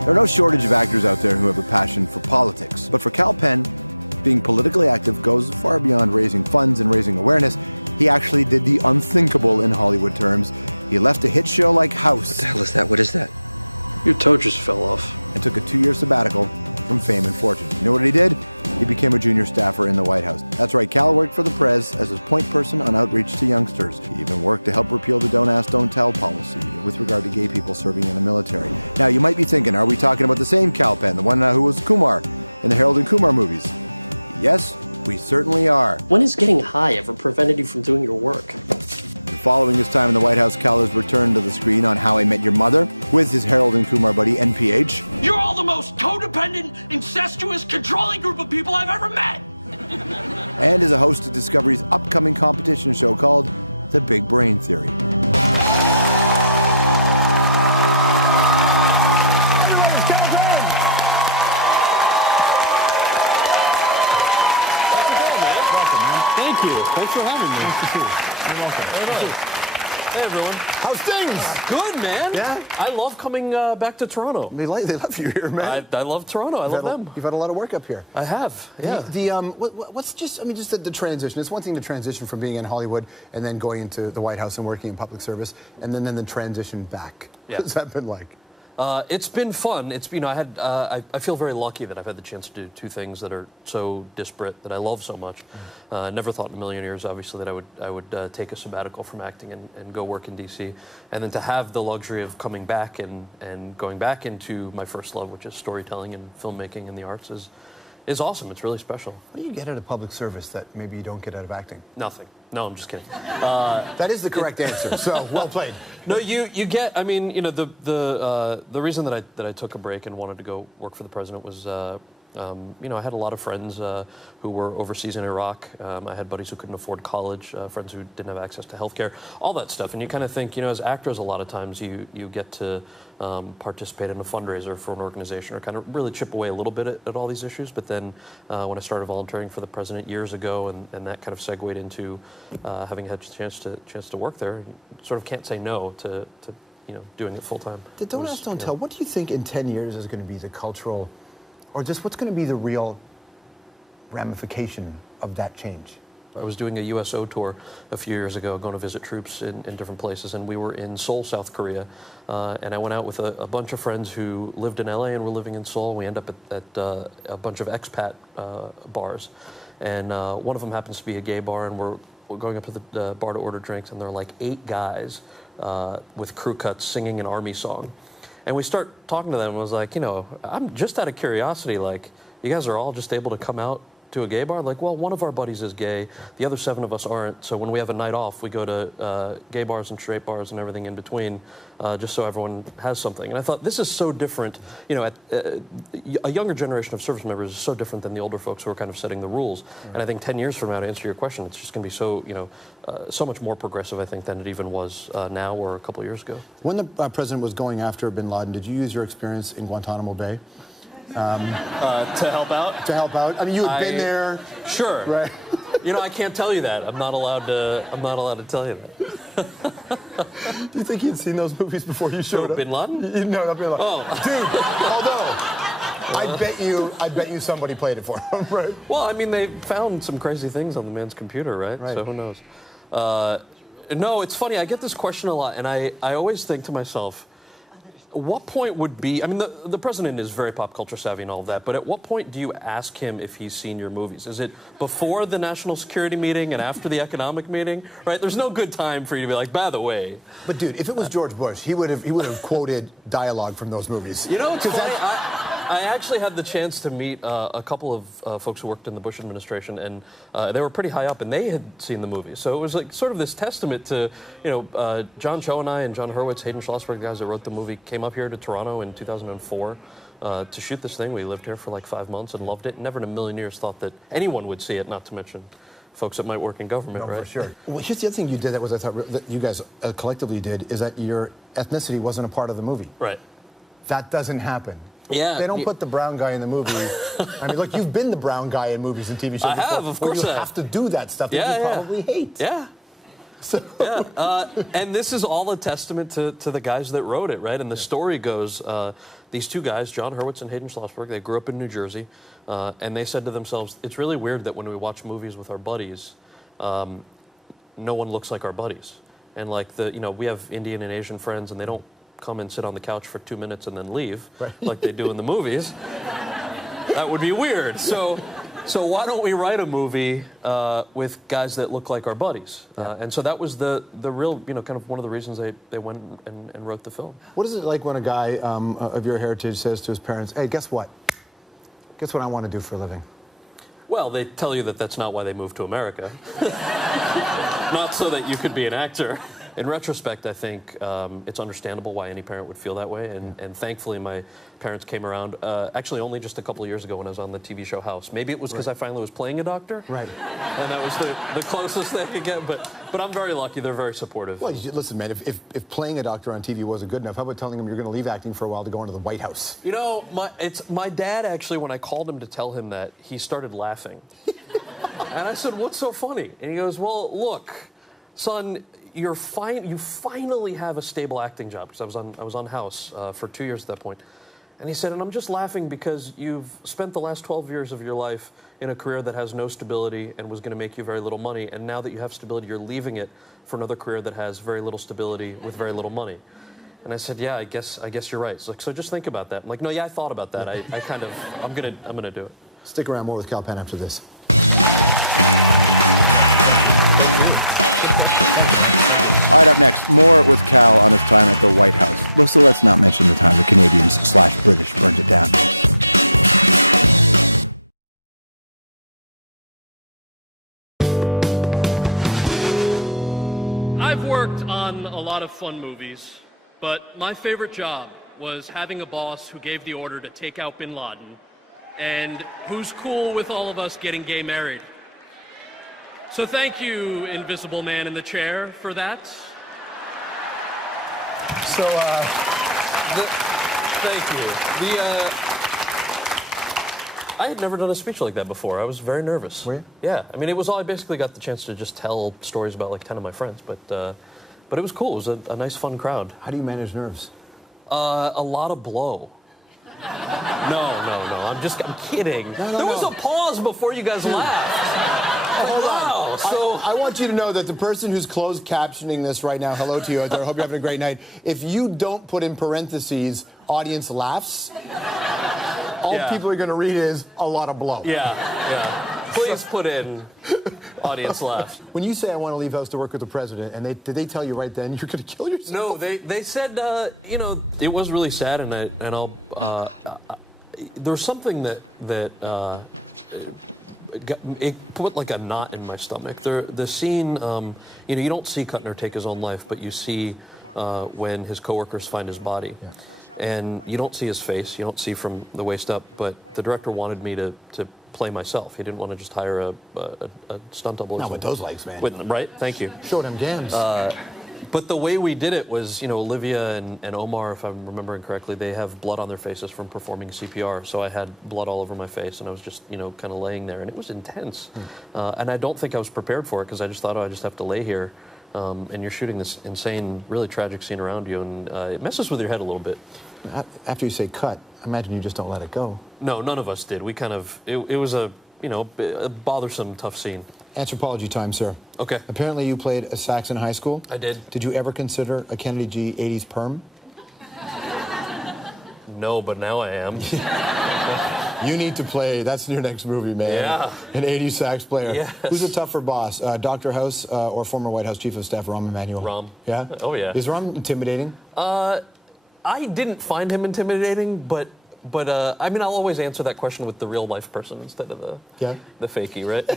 There are no shortage of actors out there who have a passion for politics. But for Kal Penn, being politically active goes far beyond raising funds and raising awareness. He actually did the unthinkable in Hollywood terms. He left a hit show like House. What the hell is that? What is that? Your toe just fell off. And took a 2-year sabbatical from fame and fortune. You know what he did? He became a junior staffer in the White House. That's right, Kal worked for the Prez as his point person on outreach to youngsters. He even worked to help repeal the Don't Ask, Don't Tell policy with regard to gay people serving in the military. Now, you might be thinking, are we talking about the same Kal Penn, the one who was Kumar in the Harold and Kumar movies? Yes, we certainly are. When has getting high ever prevented you from doing your work? Following his time in the White House, Kal has returned to the screen on How I Met Your Mother with his Harold and Kumar buddy, NPH. You're all the most codependent, incestuous, controlling group of people I've ever met! And is a host of Discovery's upcoming competition show called The Big Brain Theory. Thank you. Thanks for having me. Nice to see you. You're welcome. Hey, everyone. How's things? Good, man. Yeah? I love coming back to Toronto. They love you here, man. I love Toronto. I love them. You've had a lot of work up here. I have, yeah. What's just the transition? It's one thing to transition from being in Hollywood and then going into the White House and working in public service, and then the transition back. Yeah. What's that been like? It's been fun. It's I feel very lucky that I've had the chance to do two things that are so disparate that I love so much. I never thought in a million years, obviously, that I would take a sabbatical from acting and go work in D.C. And then to have the luxury of coming back and going back into my first love, which is storytelling and filmmaking and the arts, is awesome. It's really special. What do you get out of public service that maybe you don't get out of acting? Nothing. No, I'm just kidding. That is the correct answer. So well played. No, you get. I mean, the reason that I took a break and wanted to go work for the president was, I had a lot of friends who were overseas in Iraq. I had buddies who couldn't afford college, friends who didn't have access to healthcare, all that stuff. And you kind of think, as actors, a lot of times you get to participate in a fundraiser for an organization or kind of really chip away a little bit at all these issues. But then when I started volunteering for the president years ago, and that kind of segued into having had a chance to work there, you sort of can't say no to doing it full time. Don't ask, don't tell. What do you think in 10 years is going to be the cultural, or just what's going to be the real ramification of that change? I was doing a USO tour a few years ago, going to visit troops in different places, and we were in Seoul, South Korea, and I went out with a bunch of friends who lived in LA and were living in Seoul. We ended up at a bunch of expat bars, and one of them happens to be a gay bar, and we're going up to the bar to order drinks, and there are like 8 guys with crew cuts singing an army song. And we start talking to them, and I was like, I'm just out of curiosity, like, you guys are all just able to come out to a gay bar? Like, well, one of our buddies is gay, the other 7 of us aren't, so when we have a night off, we go to gay bars and straight bars and everything in between, just so everyone has something. And I thought, this is so different, a younger generation of service members is so different than the older folks who are kind of setting the rules. And I think 10 years from now, to answer your question, it's just going to be so, so much more progressive, I think, than it even was now or a couple of years ago. When the president was going after bin Laden, did you use your experience in Guantanamo Bay? To help out? To help out. I mean, you had been there. Sure. Right. I can't tell you that. I'm not allowed to tell you that. Do you think he'd seen those movies before you showed up? Bin Laden? No, not Bin Laden. Oh. Dude, although, I bet you somebody played it for him, right? Well, I mean, they found some crazy things on the man's computer, right? So who knows? No, it's funny. I get this question a lot, and I always think to myself, what point would be, I mean, the president is very pop culture savvy and all of that, but at what point do you ask him if he's seen your movies? Is it before the national security meeting and after the economic meeting? Right? There's no good time for you to be like, by the way. But dude, if it was George Bush, he would have quoted dialogue from those movies. It's funny, I actually had the chance to meet a couple of folks who worked in the Bush administration, and they were pretty high up, and they had seen the movie. So it was like sort of this testament to, John Cho and I and John Hurwitz, Hayden Schlossberg, the guys that wrote the movie, came up here to Toronto in 2004 to shoot this thing. We lived here for like 5 months and loved it. Never in a million years thought that anyone would see it, not to mention folks that might work in government, right? For sure. Well, here's the other thing you did that was, I thought, that you guys collectively did, is that your ethnicity wasn't a part of the movie. Right. That doesn't happen. Yeah. They don't put the brown guy in the movie. I mean, look, you've been the brown guy in movies and TV shows I before. have, of course. Where you have to do that stuff that you probably hate. Yeah. And this is all a testament to the guys that wrote it, right? And the story goes, these two guys, John Hurwitz and Hayden Schlossberg, they grew up in New Jersey, and they said to themselves, it's really weird that when we watch movies with our buddies, no one looks like our buddies. And like we have Indian and Asian friends, and they don't come and sit on the couch for 2 minutes and then leave, like they do in the movies. That would be weird. So why don't we write a movie with guys that look like our buddies? And so that was the real, kind of one of the reasons they went and wrote the film. What is it like when a guy of your heritage says to his parents, hey, guess what? Guess what I want to do for a living? Well, they tell you that that's not why they moved to America. Not so that you could be an actor. In retrospect, I think it's understandable why any parent would feel that way, and thankfully my parents came around actually only just a couple of years ago when I was on the TV show House. Maybe it was because I finally was playing a doctor, right? And that was the closest they could get. But I'm very lucky; they're very supportive. Well, listen, man, if playing a doctor on TV wasn't good enough, how about telling them you're going to leave acting for a while to go into the White House? My dad actually, when I called him to tell him that, he started laughing, and I said, "What's so funny?" And he goes, "Well, look, son, you finally have a stable acting job," because I was on House for 2 years at that point. And he said, and I'm just laughing because you've spent the last 12 years of your life in a career that has no stability and was going to make you very little money, and now that you have stability, you're leaving it for another career that has very little stability with very little money. And I said, yeah, I guess you're right. So, so just think about that. I'm like, no, yeah, I thought about that. I'm gonna do it. Stick around, more with Kal Penn after this. All right, up next, more with Kal on his time at the White House. But so let's not mention the time the Canadians/British burned it down. I've worked on a lot of fun movies, but my favorite job was having a boss who gave the order to take out Bin Laden and who's cool with all of us getting gay married. So thank you, Invisible Man in the Chair, for that. So, thank you. I had never done a speech like that before. I was very nervous. Were you? Yeah. I mean, it was all, I basically got the chance to just tell stories about like 10 of my friends, but it was cool. It was a nice, fun crowd. How do you manage nerves? A lot of blow. No. I'm kidding. There was a pause before you guys laughed. Hold on. So I want you to know that the person who's closed captioning this right now, hello to you out there, I hope you're having a great night. If you don't put in parentheses, audience laughs, all people are going to read is a lot of blow. Yeah. Please put in audience laughs. When you say I want to leave House to work with the president, and did they tell you right then you're going to kill yourself? No, they said, it was really sad, and I'll, there's something that it put like a knot in my stomach. The scene, you don't see Kuttner take his own life, but you see when his coworkers find his body. Yeah. And you don't see his face, you don't see from the waist up, but the director wanted me to play myself. He didn't want to just hire a stunt double. Not with those legs, man. Right? Thank you. Show them gams. But the way we did it was, Olivia and Omar, if I'm remembering correctly, they have blood on their faces from performing CPR. So I had blood all over my face, and I was just, kind of laying there, and it was intense. And I don't think I was prepared for it because I just thought, I just have to lay here, and you're shooting this insane, really tragic scene around you, and it messes with your head a little bit. After you say cut, I imagine you just don't let it go. No, none of us did. We kind of, it was a bothersome, tough scene. Anthropology time, sir. Okay. Apparently you played a sax in high school. I did. Did you ever consider a Kennedy G 80s perm? No, but now I am. You need to play, that's your next movie, man. Yeah. An 80s sax player. Yes. Who's a tougher boss, Dr. House or former White House Chief of Staff Rahm Emanuel? Rahm. Yeah? Oh, yeah. Is Rahm intimidating? I didn't find him intimidating, but I mean, I'll always answer that question with the real life person instead of the fakie, right?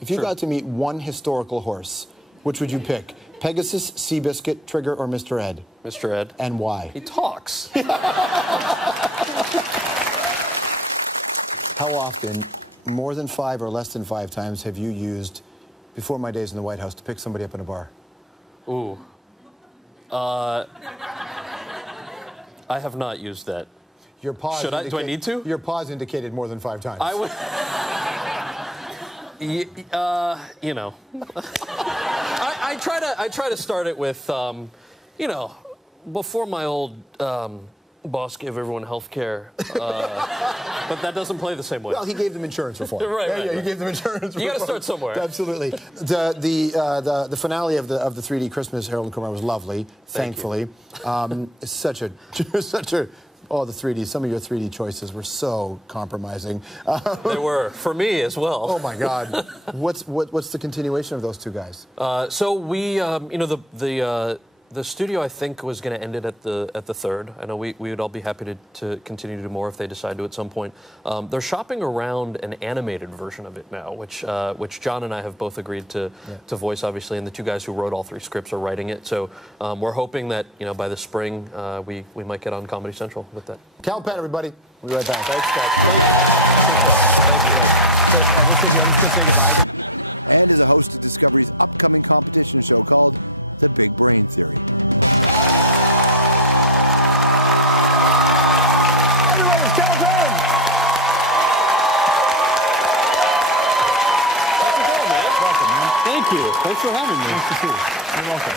If you got to meet one historical horse, which would you pick? Pegasus, Seabiscuit, Trigger, or Mr. Ed? Mr. Ed. And why? He talks. How often, more than 5 or less than 5 times, have you used, before my days in the White House, to pick somebody up in a bar? Ooh. I have not used that. Your pause. Do I need to? Your pause indicated more than 5 times. I would. I I try to start it with, you know, before my old boss gave everyone health care, but that doesn't play the same way. Well, he gave them insurance reform. Right. He gave them insurance reform. You got to start somewhere. Absolutely. The finale of the 3D Christmas Harold and Kumar was lovely, thankfully. It's such a oh, the 3D. Some of your 3D choices were so compromising. They were for me as well. Oh my God. What's the continuation of those two guys? So we, you know, the studio, I think, was going to end it at the third. I know we would all be happy to continue to do more if they decide to at some point. They're shopping around an animated version of it now, which John and I have both agreed to voice, obviously, and the two guys who wrote all 3 scripts are writing it. So we're hoping that, you know, by the spring we might get on Comedy Central with that. Kal Penn, everybody. We'll be right back. Thanks, and is a host of Discovery's upcoming competition show called The Big Brain Theory. Thank you. Thanks for having me. You're welcome.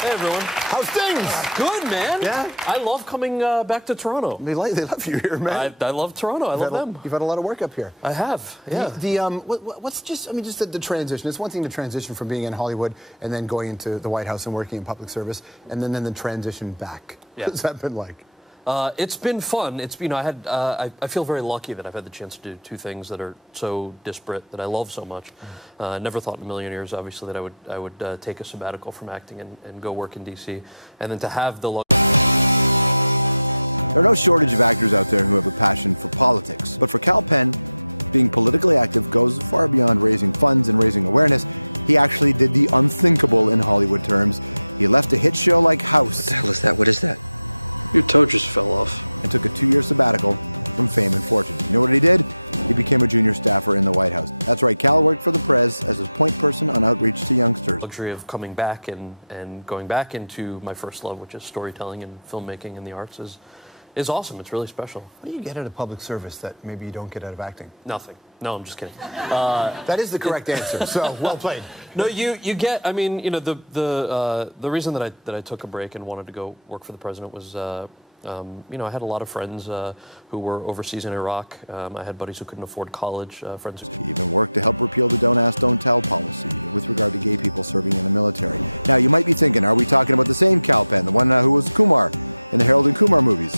Hey, everyone. How's things? Good, man. Yeah? I love coming back to Toronto. They love you here, man. I love Toronto. I love them. You've had a lot of work up here. I have, yeah. What's just the transition? It's one thing to transition from being in Hollywood and then going into the White House and working in public service, and then the transition back. Yeah. What's that been like? It's been fun. It's, you know, I feel very lucky that I've had the chance to do 2 things that are so disparate that I love so much. Never thought in a million years, obviously, that I would take a sabbatical from acting and go work in D.C. And then to have the There are no shortage of actors out there who have a passion for politics, but for Kal Penn, being politically active goes far beyond raising funds and raising awareness. He actually did the unthinkable in Hollywood terms. He left a hit show like House. What the hell is that? What is that? Your toe just fell off. And took a 2-year sabbatical from fame and fortune. You know what he did? He became a junior staffer in the White House. That's right, Kal worked for the Prez as his point person on outreach to youngsters. luxury of coming back and going back into my first love, which is storytelling and filmmaking and the arts, is awesome. It's really special. What do you get out of public service that maybe you don't get out of acting? Nothing. No, I'm just kidding. That is the correct answer, so well played. No, you get, I mean, you know, the reason that I took a break and wanted to go work for the president was, you know, I had a lot of friends who were overseas in Iraq. I had buddies who couldn't afford college, friends who... He even worked to help repeal the Don't Ask, Don't Tell policy with regard to gay people serving in the military. Now, you might be thinking, are we talking about the same Kal Penn, the one who was Kumar in the Harold and Kumar movies?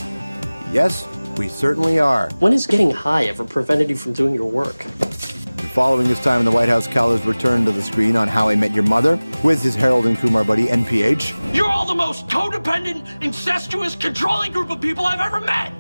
Yes, we certainly are. When has getting high ever prevented you from doing your work? Following his time in the White House, Kal has returned to the screen on How I Met Your Mother with his Harold and Kumar buddy, NPH. You're all the most codependent, incestuous, controlling group of people I've ever met!